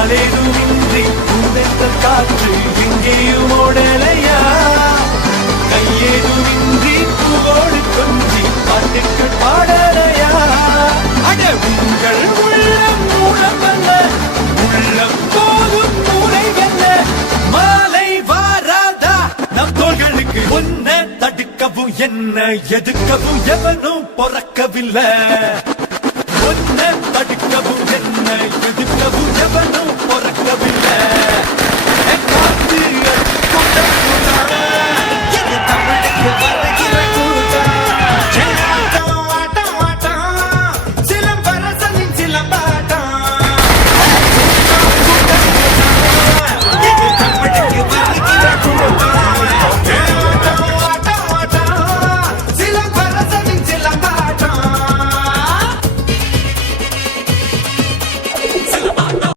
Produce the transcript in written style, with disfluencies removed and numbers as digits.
ஆளேதுமின்றி பூந்தென்ற காற்று எங்கேயும் ஓடலையா கையேதுமின்றி பூவோடு கொஞ்சி பாட்டுக்கள் பாடலையா அட உங்கள் உள்ளம் மூலமல்ல உள்ளம் போதும் மூளையல்ல மாலை வாராதா நம் தோள்களுக்கு ஒன்ன தடுக்கவும் என்ன எதுக்கவும் எவனும் பொறக்கவில்லை ஒன்ன தடுக்கவும் என்ன எதுக்கவும்